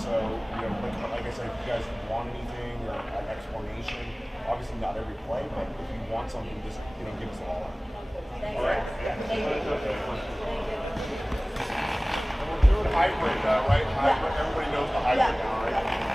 So, like I said, if you guys want anything or an explanation, obviously not every play, but if you want something, just give us a holler. All right. And we're doing hybrid, right? Hybrid. Everybody knows the hybrid now, right?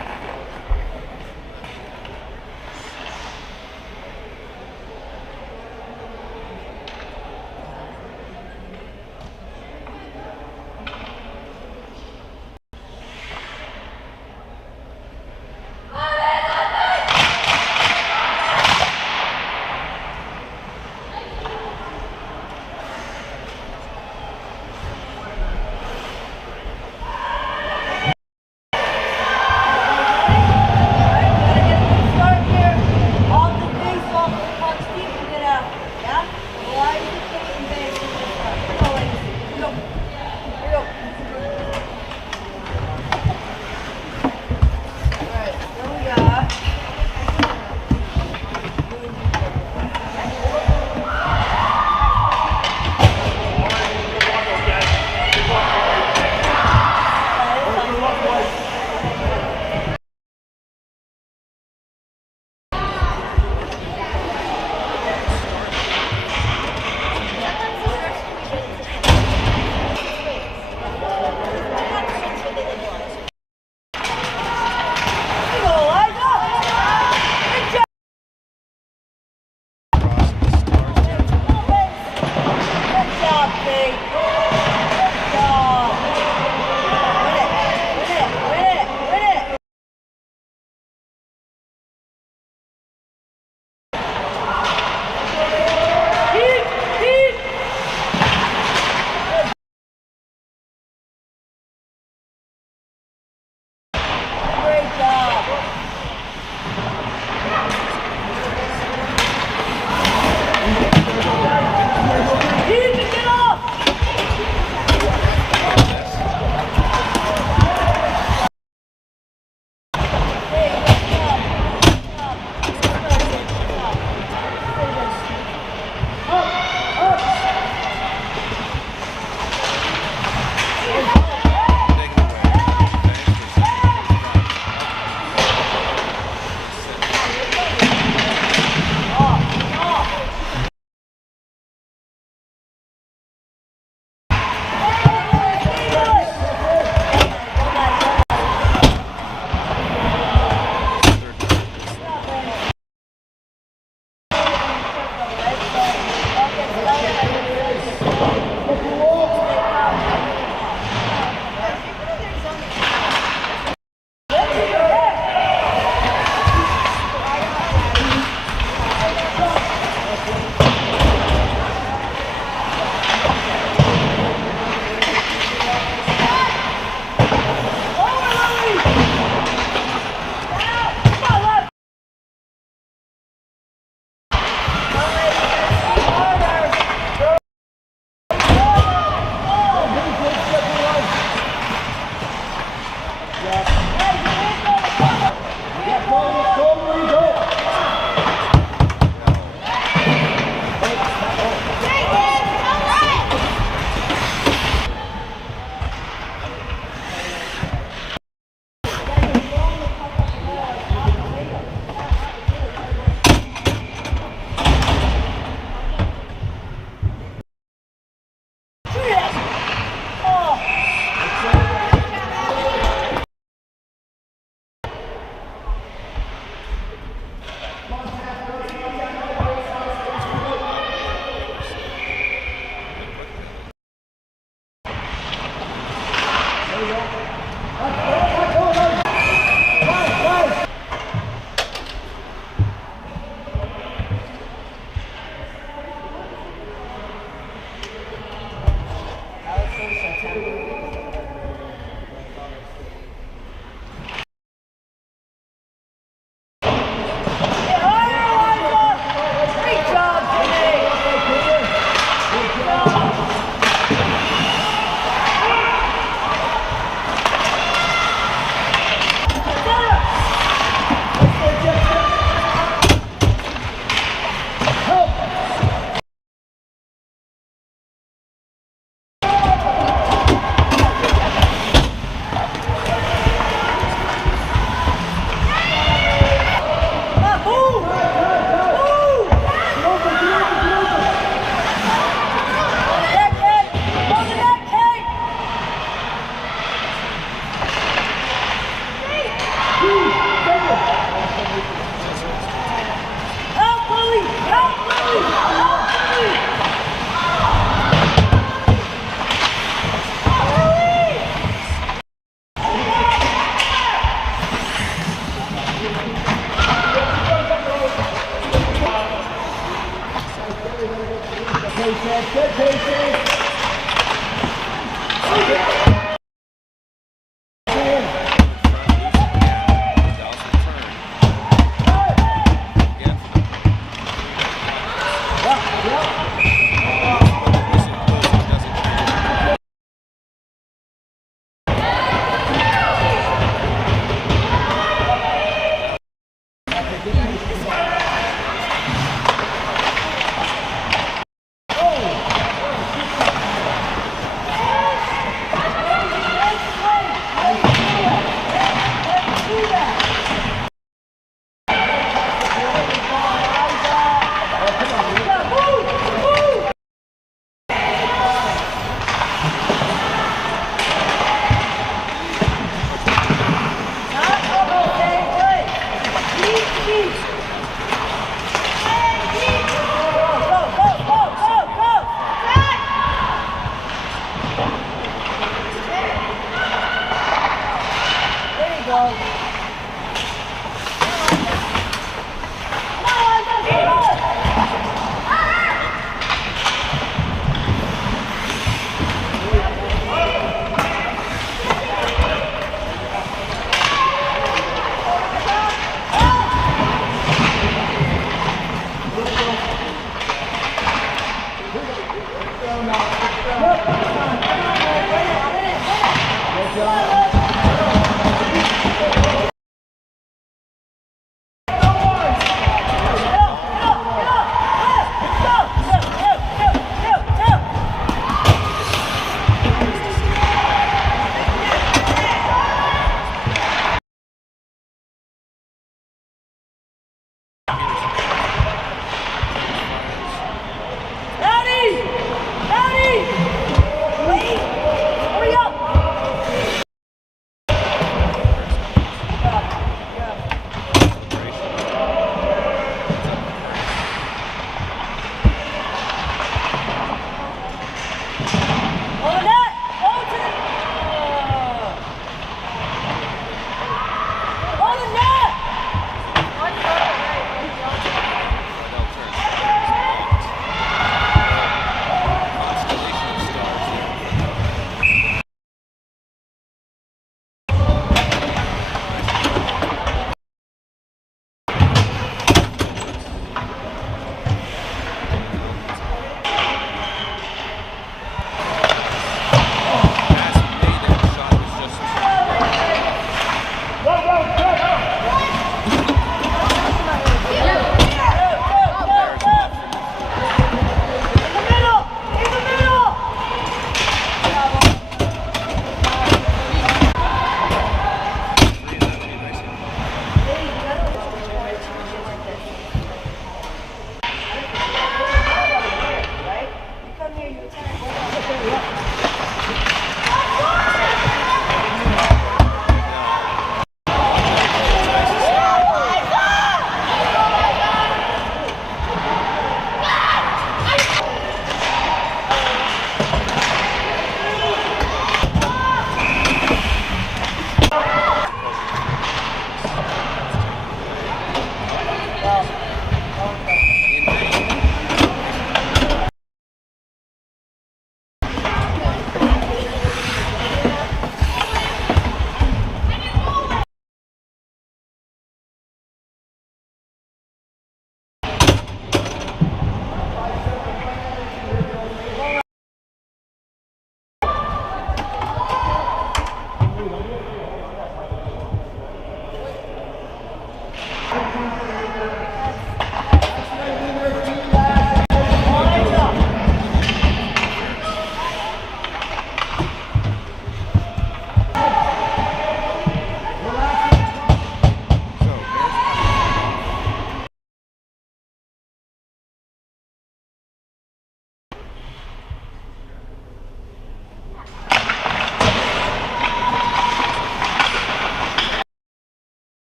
patience, good patience.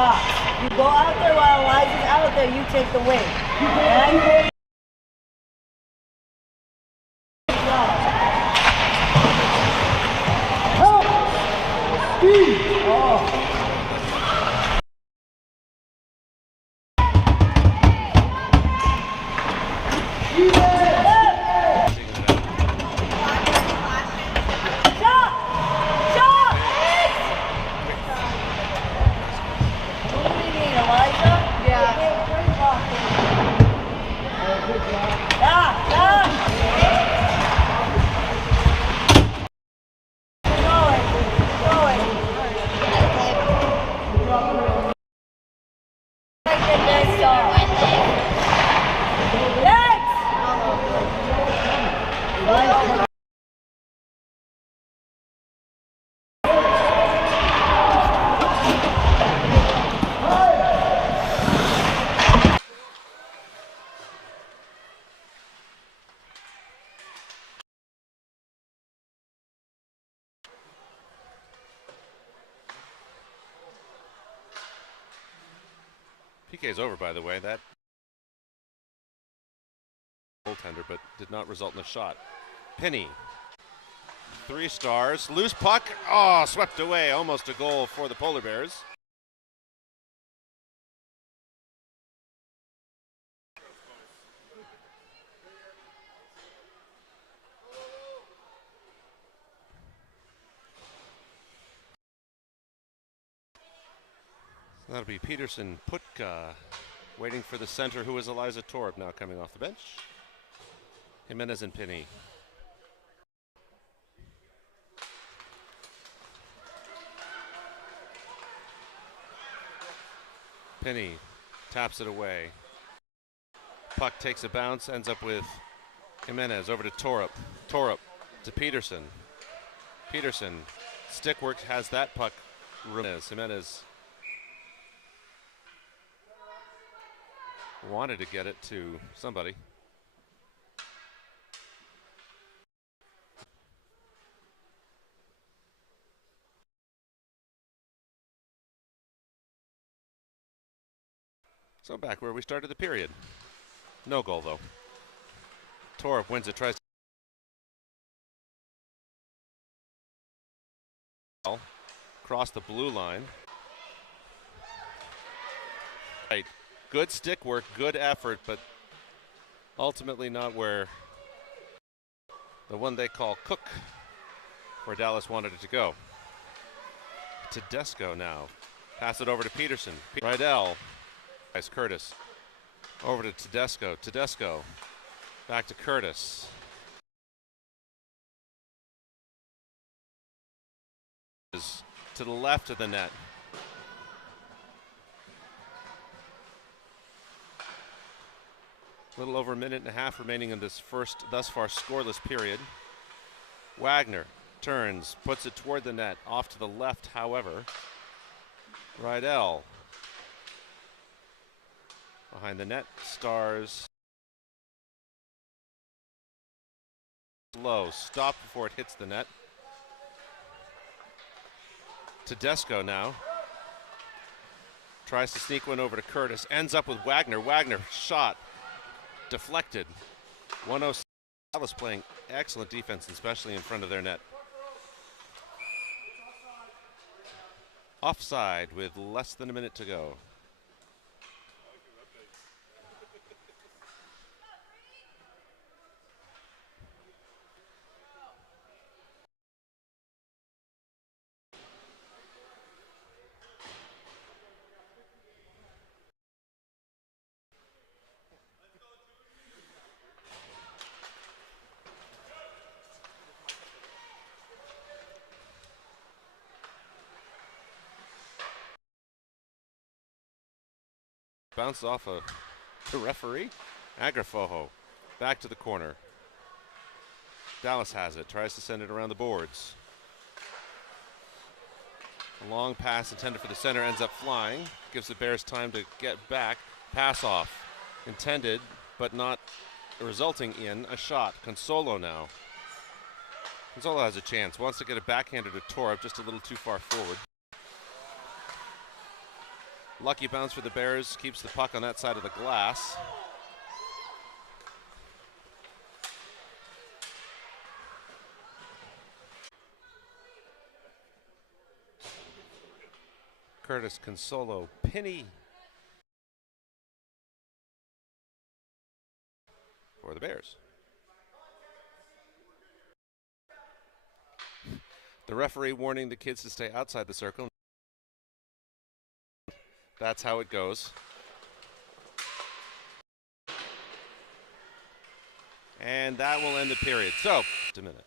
box. You go out there while Elijah's out there, you take the wing. Okay? PK's over, by the way. That goaltender, but did not result in a shot. Penny, 3 stars, loose puck. Oh, swept away. Almost a goal for the Polar Bears. That'll be Peterson, Putka, waiting for the center, who is Eliza Torb, now coming off the bench. Jimenez and Penny. Penny taps it away. Puck takes a bounce, ends up with Jimenez over to Torup. Torup to Peterson. Peterson, stick work, has that puck. Jimenez wanted to get it to somebody. So back where we started the period. No goal though. Torup wins it, tries to cross the blue line. Right. Good stick work, good effort, but ultimately not where the one they call Cook, where Dallas wanted it to go. Tedesco now. Pass it over to Peterson. Rydell. Nice, Curtis. Over to Tedesco. Tedesco. Back to Curtis. To the left of the net. A little over a minute and a half remaining in this first, thus far, scoreless period. Wagner turns, puts it toward the net, off to the left, however. Rydell. Behind the net, Stars. Low, stop before it hits the net. Tedesco now. Tries to sneak one over to Curtis, ends up with Wagner. Wagner shot. Deflected. 106. Dallas playing excellent defense, especially in front of their net. Offside with less than a minute to go. Bounce off of the referee. Agrafojo back to the corner. Dallas has it, tries to send it around the boards. A long pass intended for the center, ends up flying. Gives the Bears time to get back. Pass off. Intended, but not resulting in a shot. Consolo now. Consolo has a chance. Wants to get it backhanded to Torup, just a little too far forward. Lucky bounce for the Bears, keeps the puck on that side of the glass. Curtis Consolo, Penny for the Bears. The referee warning the kids to stay outside the circle. That's how it goes. And that will end the period. So, just a minute.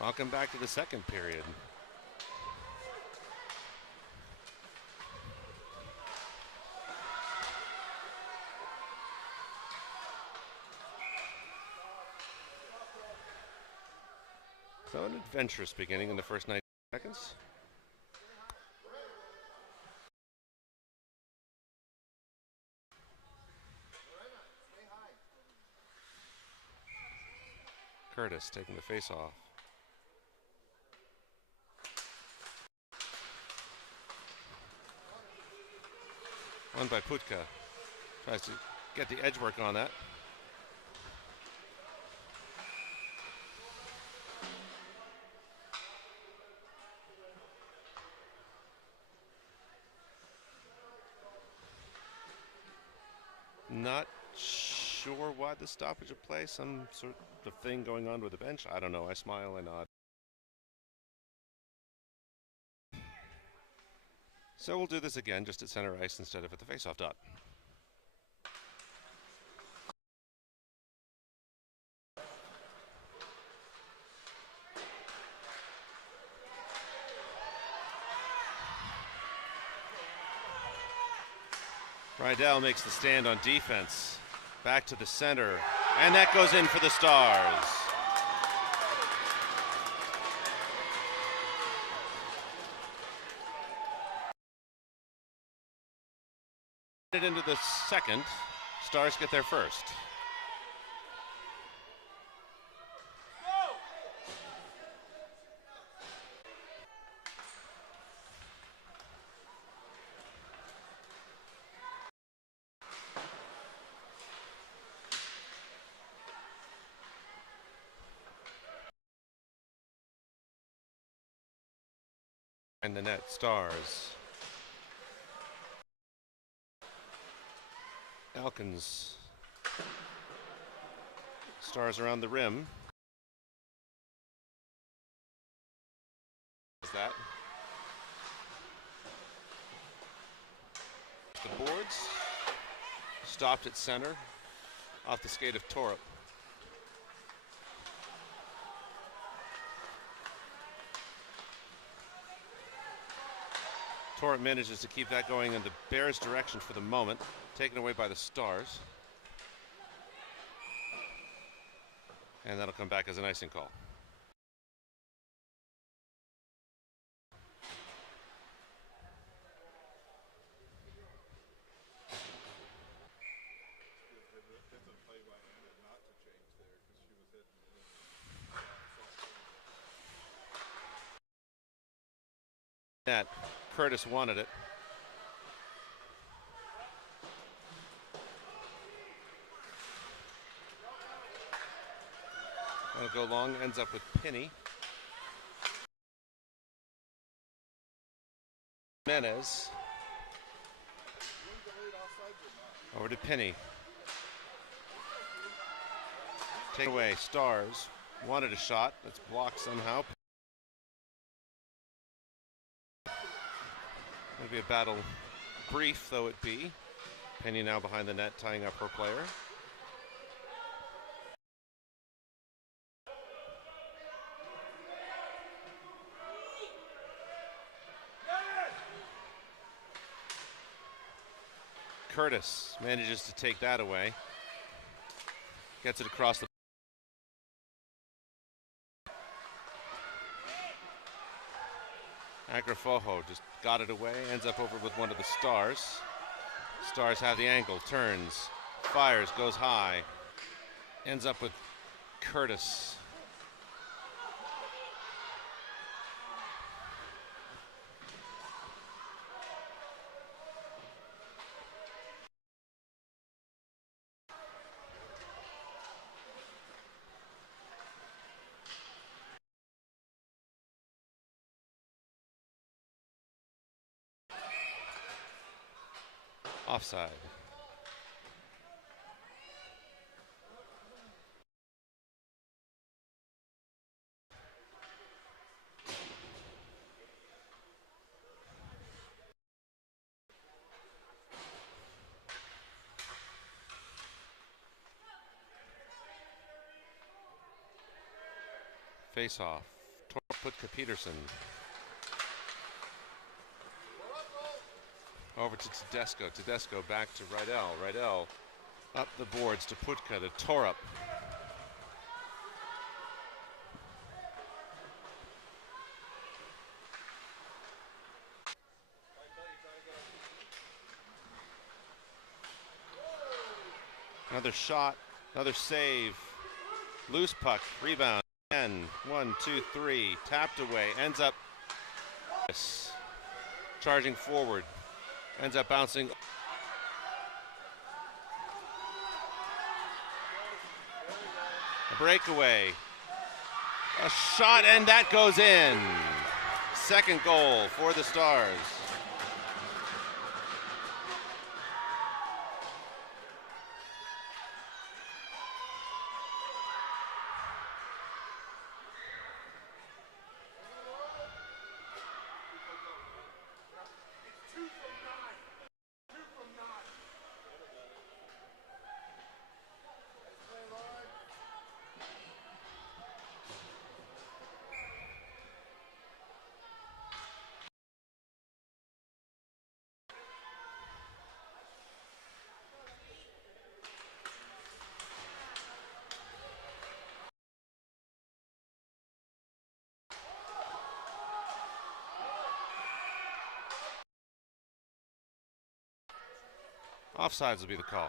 Welcome back to the second period. So an adventurous beginning in the first 90 seconds. Curtis taking the face off. Won by Putka. Tries to get the edge work on that. Not sure why the stoppage of play. Some sort of thing going on with the bench. I don't know. I smile, I nod. So we'll do this again, just at center ice instead of at the faceoff dot. Rydell makes the stand on defense. Back to the center, and that goes in for the Stars. Into the second, Stars get there first. And the net, Stars. Elkins. Stars around the rim. Is that? The boards. Stopped at center. Off the skate of Torup. Torup manages to keep that going in the Bears' direction for the moment. Taken away by the Stars. And that'll come back as an icing call. net. Curtis wanted it. Gonna go long, ends up with Penny. Jimenez. Over to Penny. Take away. Stars wanted a shot. That's blocked somehow. Maybe a battle brief, though it be. Penny now behind the net, tying up her player. Curtis manages to take that away. Gets it across the. Agrafojo just got it away, ends up over with one of the Stars. Stars have the angle, turns, fires, goes high, ends up with Curtis. Offside. Face off. Putka Peterson. Over to Tedesco. Tedesco back to Rydell. Rydell up the boards to Putka to Torup. Another shot, another save. Loose puck, rebound. 10, 1, 2, 3. Tapped away, ends up charging forward. Ends up bouncing. A breakaway. A shot, and that goes in. Second goal for the Stars. Offsides will be the call.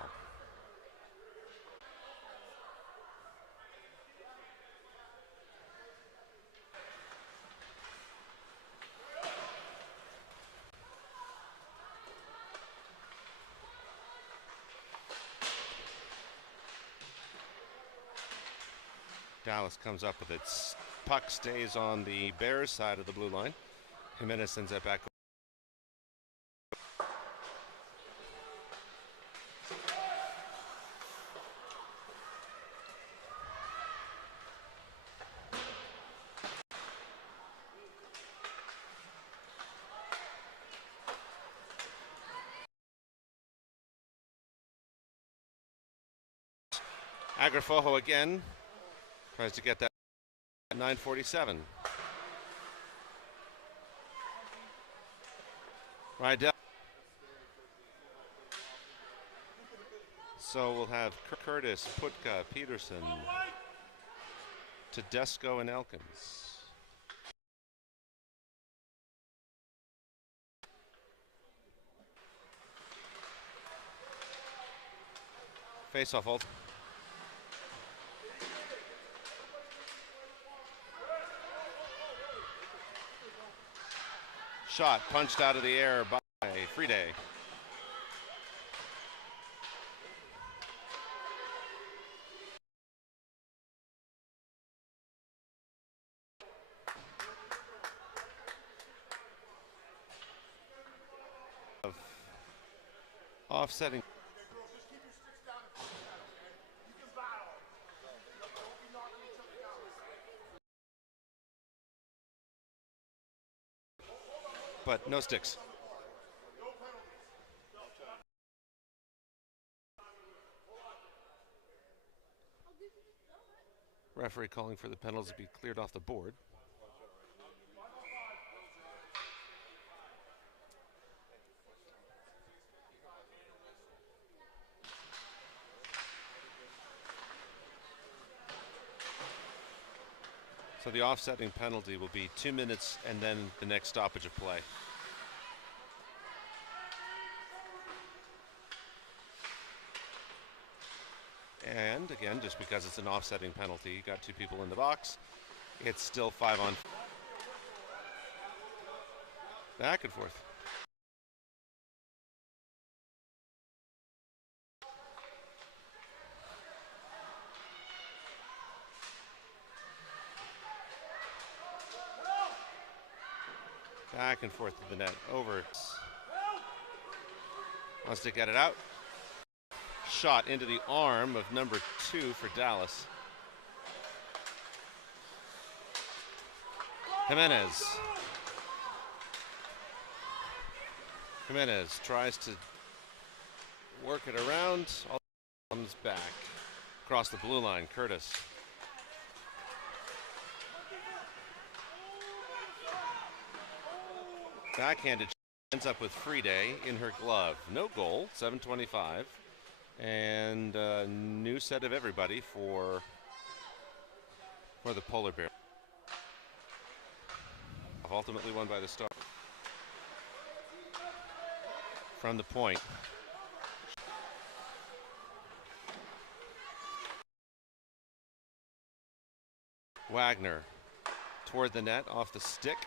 Dallas comes up with it. Puck stays on the Bears side of the blue line. Jimenez sends it back. Agrafojo again tries to get that 9:47. Rydell. So we'll have Curtis, Putka, Peterson, Tedesco, and Elkins. Face off ult. Shot punched out of the air by Friday. Offsetting. But no sticks. Referee calling for the penalties to be cleared off the board. So the offsetting penalty will be 2 minutes and then the next stoppage of play. And again, just because it's an offsetting penalty, you got 2 people in the box, it's still 5 on. Back and forth. Back and forth to the net. Over. Wants to get it out. Shot into the arm of number 2 for Dallas. Jimenez. Jimenez tries to work it around. All comes back. Across the blue line, Curtis. Backhanded, ends up with Friday in her glove. No goal, 7:25. And a new set of everybody for the Polar Bear. Ultimately won by the Star. From the point. Wagner toward the net off the stick.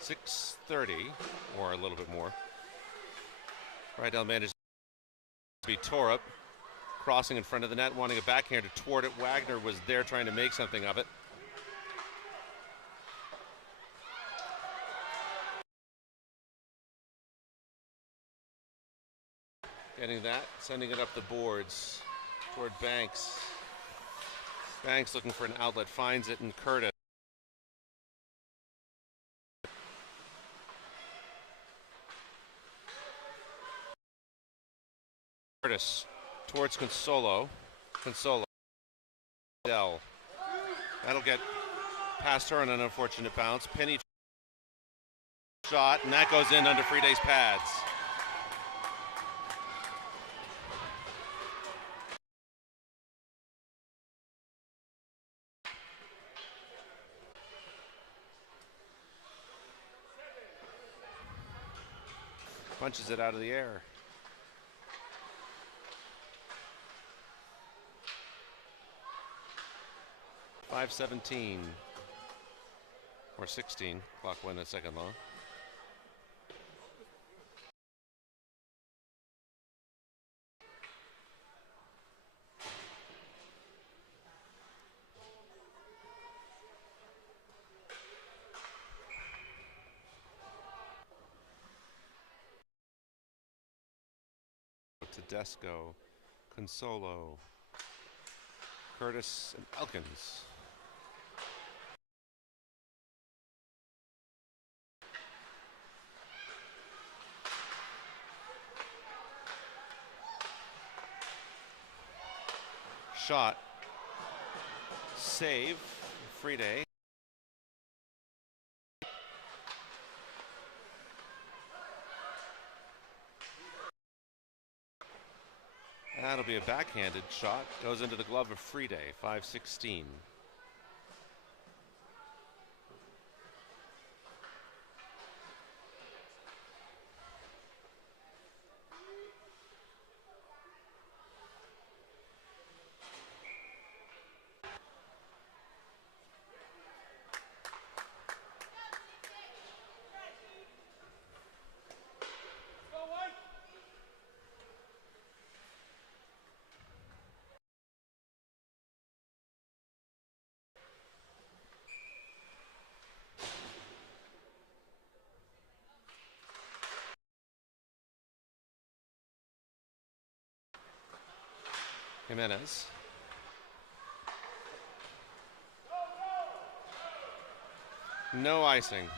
6:30 or a little bit more. Rydell managed to be Torup, crossing in front of the net, wanting a backhander toward it. Wagner was there trying to make something of it. Getting that, sending it up the boards toward Banks. Banks looking for an outlet, finds it in Curtis. Curtis towards Consolo. Consolo. Dell. That'll get past her on an unfortunate bounce. Penny shot, and that goes in under Friday's pads. Punches it out of the air. .517 or 16. Clock went a second long. Tedesco, Consolo, Curtis, and Elkins. Shot, save, Friday. That'll be a backhanded shot. Goes into the glove of Friday, 5:16. Jimenez. No icing.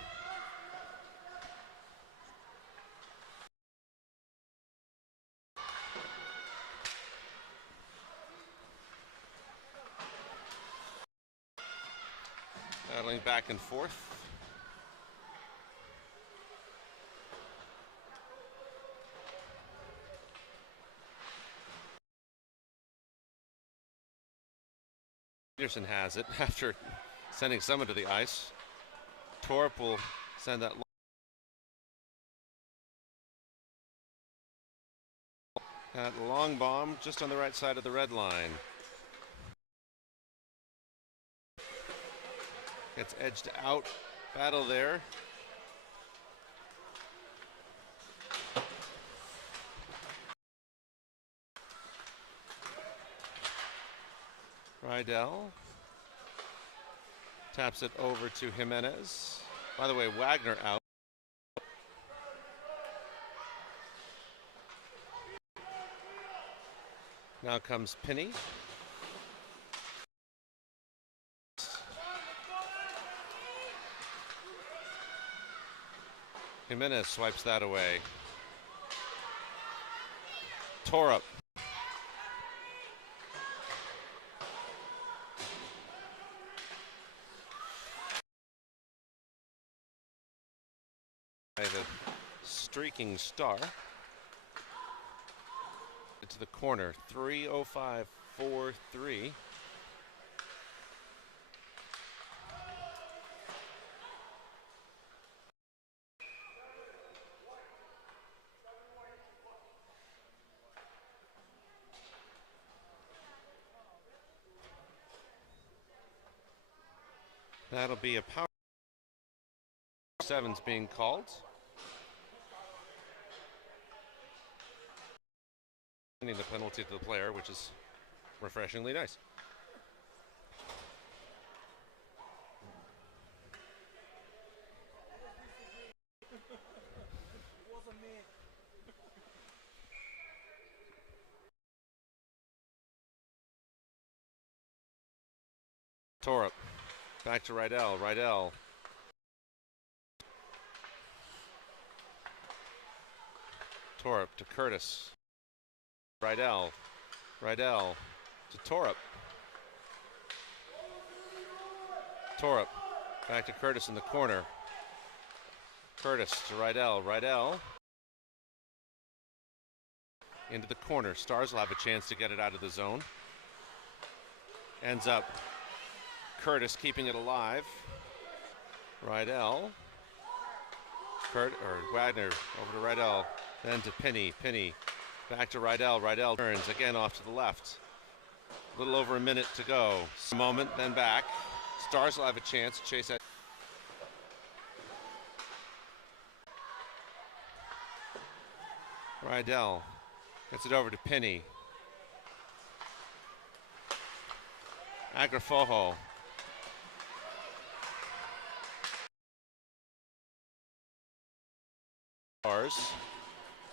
Battling back and forth. Peterson has it after sending someone to the ice. Torp will send that long bomb just on the right side of the red line. Gets edged out. Battle there. Rydell taps it over to Jimenez. By the way, Wagner out. Now comes Penny. Jimenez swipes that away. Torup. The streaking star. To the corner. 3:05.43. That'll be a power. Seven's being called. The penalty to the player, which is refreshingly nice. Torup back to Rydell. Rydell. Torup to Curtis. Rydell. Rydell to Torup. Torup back to Curtis in the corner. Curtis to Rydell. Rydell into the corner. Stars will have a chance to get it out of the zone. Ends up Curtis keeping it alive. Rydell. Wagner over to Rydell. Then to Penny. Penny back to Rydell. Rydell turns again off to the left. A little over a minute to go. A moment, then back. Stars will have a chance to chase that. Rydell gets it over to Penny. Agrafojo.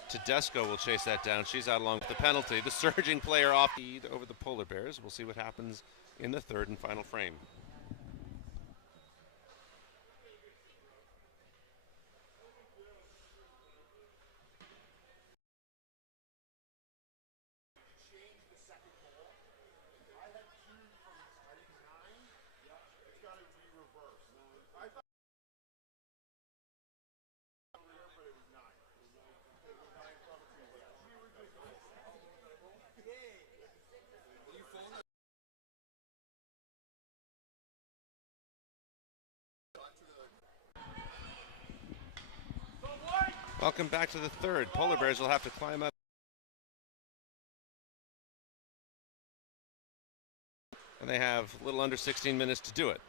Tedesco will chase that down. She's out along with the penalty. The surging player off lead over the Polar Bears. We'll see what happens in the third and final frame. Welcome back to the third. Polar Bears will have to climb up. And they have a little under 16 minutes to do it.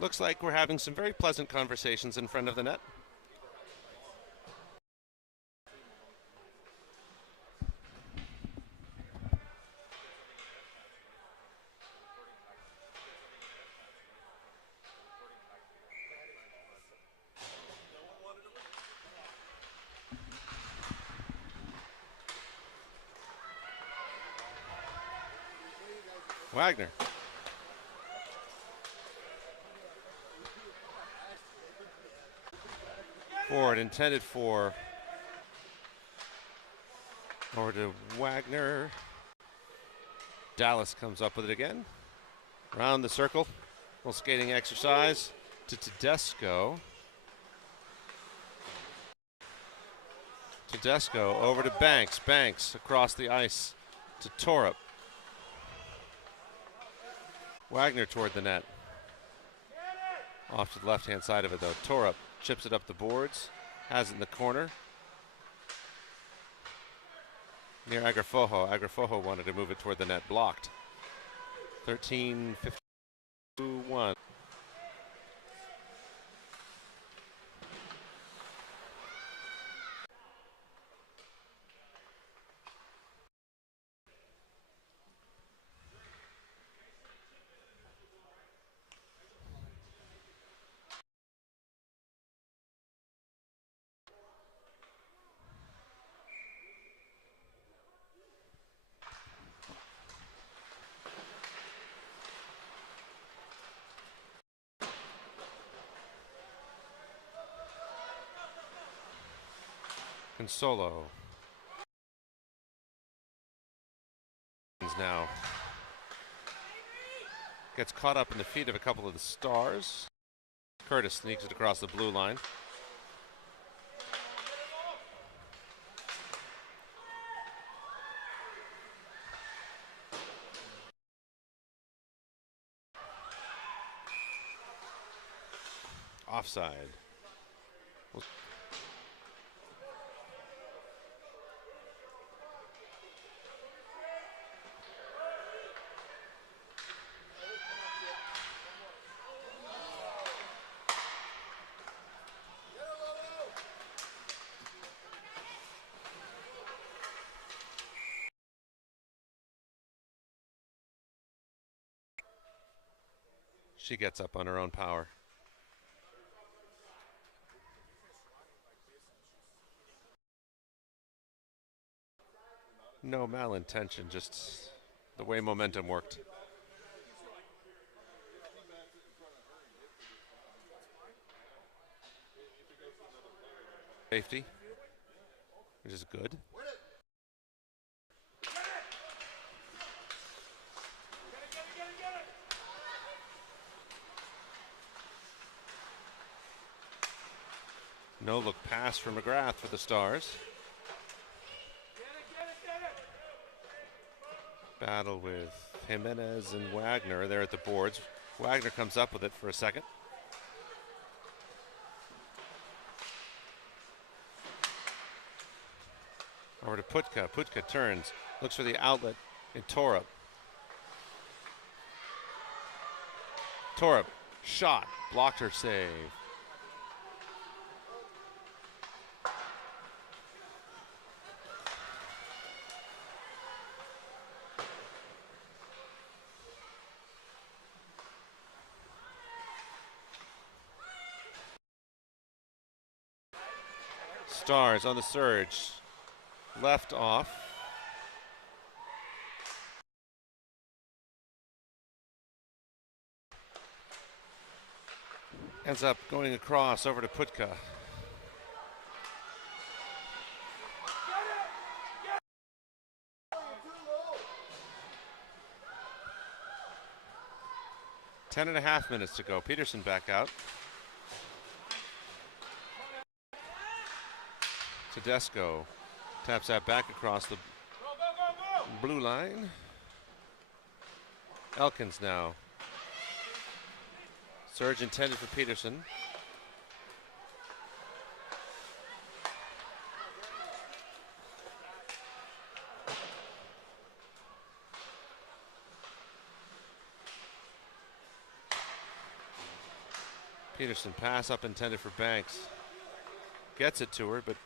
Looks like we're having some very pleasant conversations in front of the net. Wagner. Forward intended for. Over to Wagner. Dallas comes up with it again. Around the circle. Little skating exercise to Tedesco. Tedesco over to Banks. Banks across the ice to Torup. Wagner toward the net. Off to the left-hand side of it, though. Torup chips it up the boards. Has it in the corner. Near Agrafojo. Agrafojo wanted to move it toward the net. Blocked. 13-51. Consolo. Now gets caught up in the feet of a couple of the Stars. Curtis sneaks it across the blue line. Offside. She gets up on her own power. No malintention, just the way momentum worked. Safety, which is good. No look pass for McGrath for the Stars. Battle with Jimenez and Wagner there at the boards. Wagner comes up with it for a second. Over to Putka. Putka turns, looks for the outlet in Torup. Torup, shot, blocked her save. Stars on the surge. Left off. Ends up going across over to Putka. Ten and a half minutes to go. Peterson back out. Tedesco taps that back across the blue line. Elkins now. Surge intended for Peterson. Peterson pass up intended for Banks. Gets it to her, but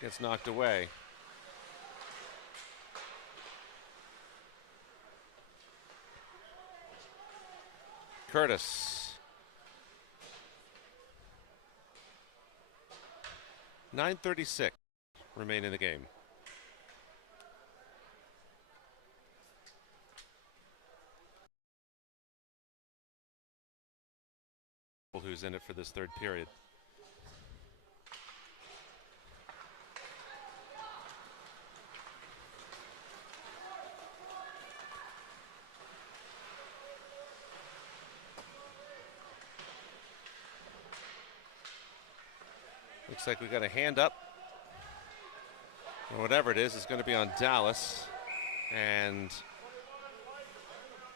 gets knocked away. Curtis. 9:36 remain in the game. who's in it for this third period. Looks like we got a hand up. Or whatever it is going to be on Dallas. And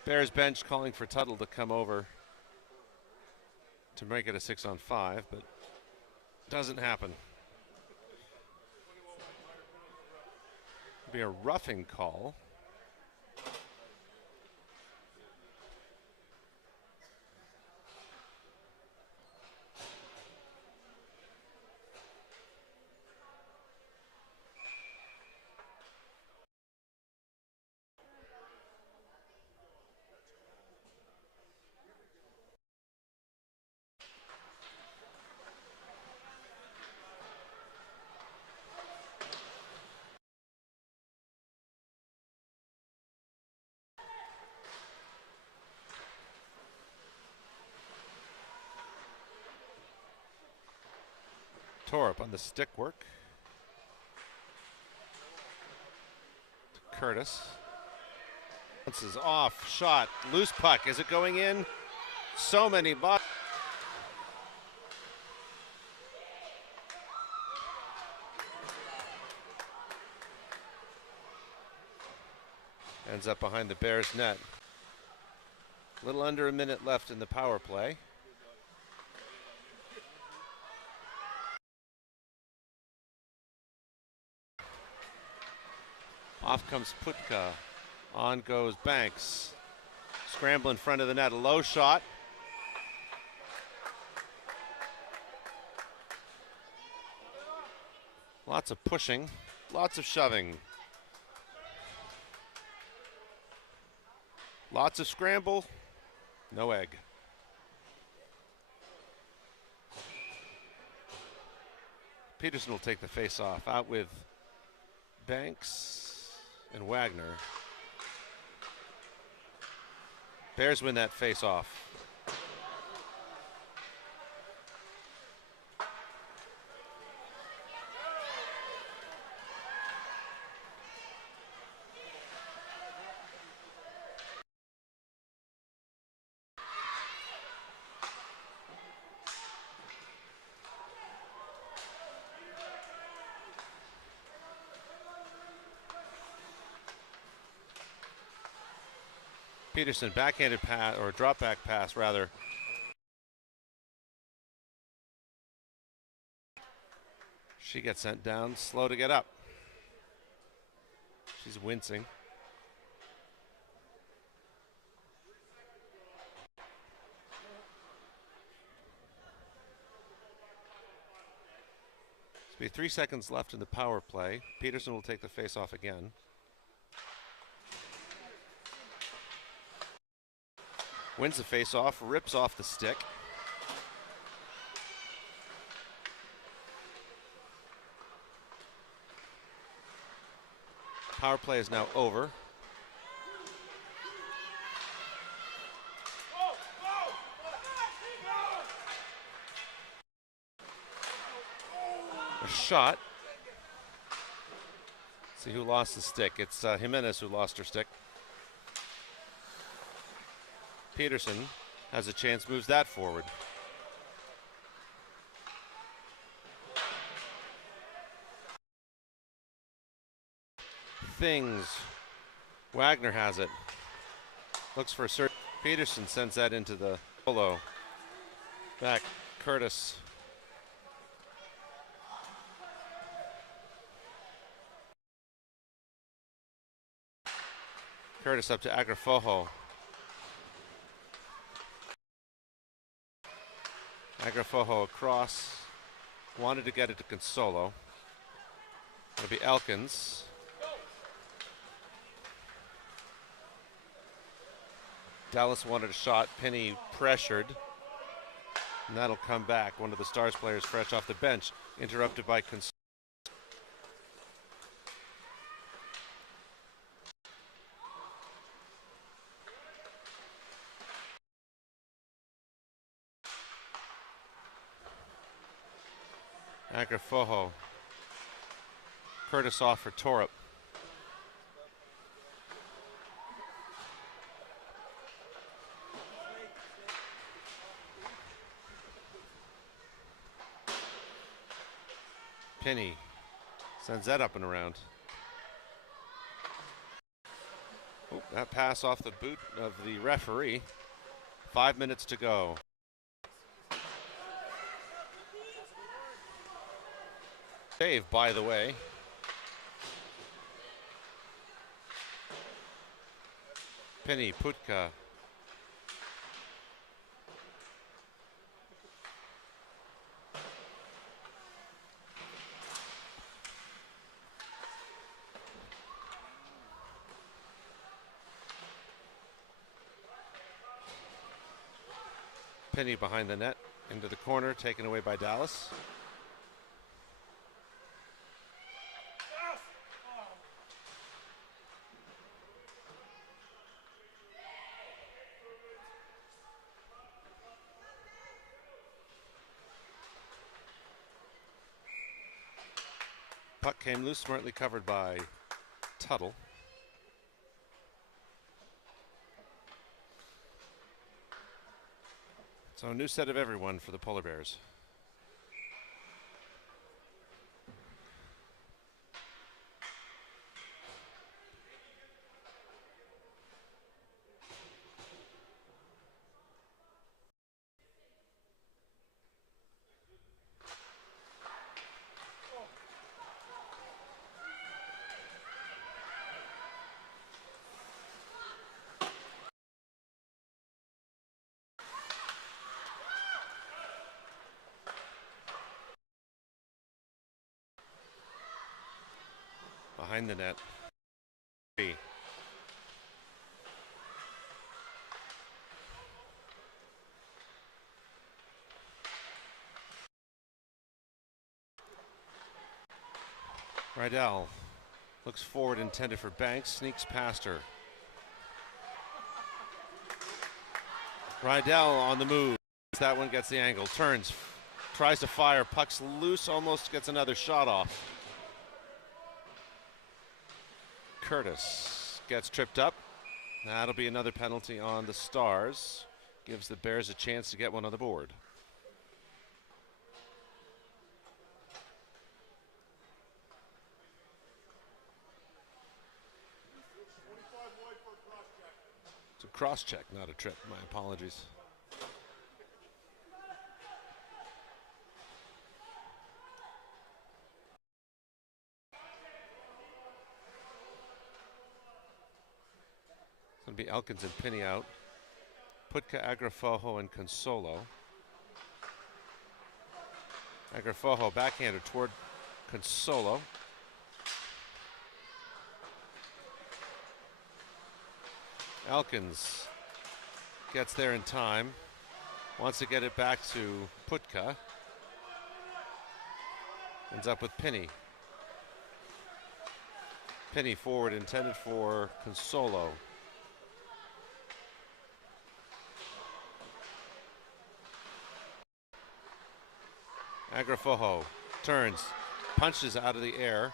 Bears bench calling for Tuttle to come over to make it a 6-on-5, but doesn't happen. It'll be a roughing call. Torup on the stick work. Curtis. This is off, shot, loose puck. Is it going in? So many bodies. Ends up behind the Bears net. A little under a minute left in the power play. Off comes Putka. On goes Banks. Scramble in front of the net. A low shot. Lots of pushing. Lots of shoving. Lots of scramble. No egg. Peterson will take the face off. Out with Banks and Wagner. Bears win that face-off. Peterson, backhanded pass, or drop back pass rather. She gets sent down, slow to get up. She's wincing. There'll be 3 seconds left in the power play. Peterson will take the face off again. Wins the face-off, rips off the stick. Power play is now over. A shot. See who lost the stick. It's Jimenez who lost her stick. Peterson has a chance, moves that forward. Things. Wagner has it. Looks for a search. Peterson sends that into the solo. Back, Curtis. Curtis up to Agrafojo. Agrafojo across, wanted to get it to Consolo. It'll be Elkins. Dallas wanted a shot, Penny pressured, and that'll come back. One of the Stars players fresh off the bench, interrupted by Consolo. Agrafoho. Curtis off for Torup. Penny sends that up and around. Oh, that pass off the boot of the referee. 5 minutes to go. Save, by the way. Penny, Putka. Penny behind the net, into the corner, taken away by Dallas. Puck came loose, smartly covered by Tuttle. So a new set of everyone for the Polar Bears. Behind the net. Rydell looks forward, intended for Banks, sneaks past her. Rydell on the move. That one gets the angle, turns, tries to fire, puck's loose, almost gets another shot off. Curtis gets tripped up. That'll be another penalty on the Stars. Gives the Bears a chance to get one on the board. It's a cross check, not a trip. My apologies. It's going to be Elkins and Penny out. Putka, Agrafoho, and Consolo. Agrafoho backhander toward Consolo. Elkins gets there in time. Wants to get it back to Putka. Ends up with Penny. Penny forward, intended for Consolo. Agrafoho turns, punches out of the air.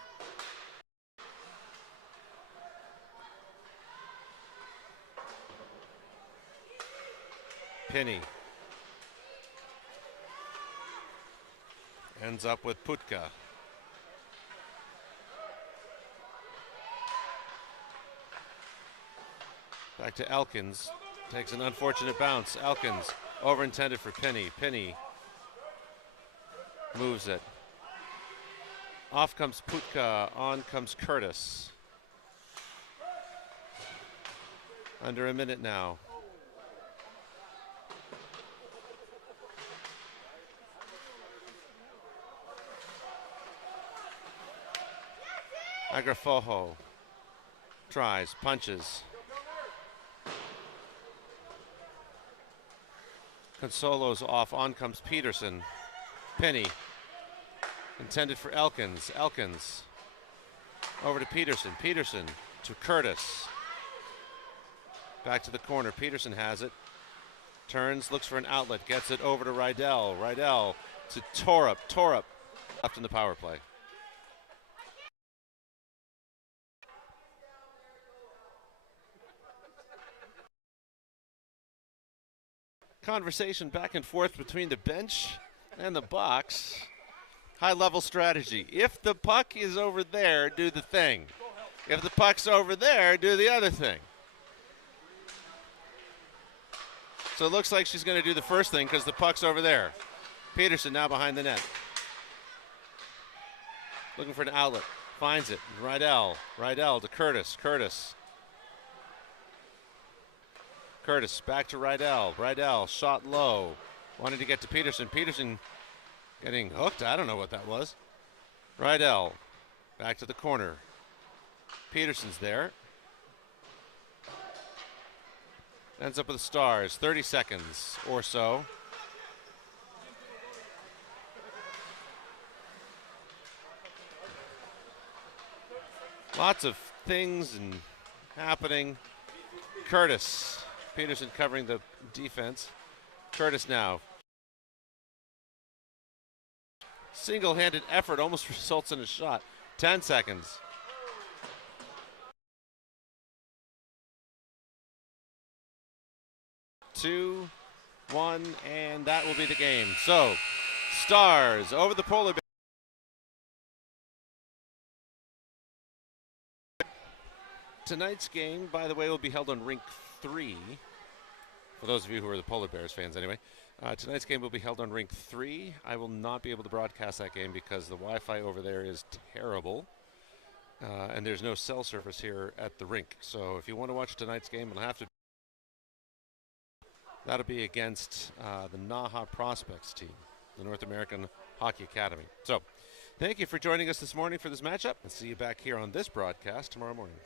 Penny ends up with Putka. Back to Elkins. Takes an unfortunate bounce. Elkins over intended for Penny. Penny moves it. Off comes Putka, on comes Curtis. Under a minute now. Agrafoho tries, punches. Consolo's off, on comes Peterson. Penny, intended for Elkins. Elkins over to Peterson. Peterson to Curtis. Back to the corner. Peterson has it. Turns, looks for an outlet, gets it over to Rydell. Rydell to Torup. Torup left in the power play. Conversation back and forth between the bench and the box. High-level strategy. If the puck is over there, do the thing. If the puck's over there, do the other thing. So it looks like she's going to do the first thing because the puck's over there. Peterson now behind the net. Looking for an outlet. Finds it. Rydell. Rydell to Curtis. Curtis back to Rydell. Rydell shot low. Wanted to get to Peterson. Peterson getting hooked. I don't know what that was. Rydell back to the corner. Peterson's there. Ends up with the Stars. 30 seconds or so. Lots of things and happening. Curtis. Peterson covering the defense. Curtis now. Single-handed effort almost results in a shot. 10 seconds. Two, one, and that will be the game. So, Stars over the Polar Bears. Tonight's game, by the way, will be held on Rink 3. For those of you who are the Polar Bears fans, anyway. Tonight's game will be held on Rink 3. I will not be able to broadcast that game because the Wi-Fi over there is terrible. And there's no cell service here at the rink. So if you want to watch tonight's game, it'll have to. That'll be against the Naha Prospects team, the North American Hockey Academy. So thank you for joining us this morning for this matchup, and see you back here on this broadcast tomorrow morning.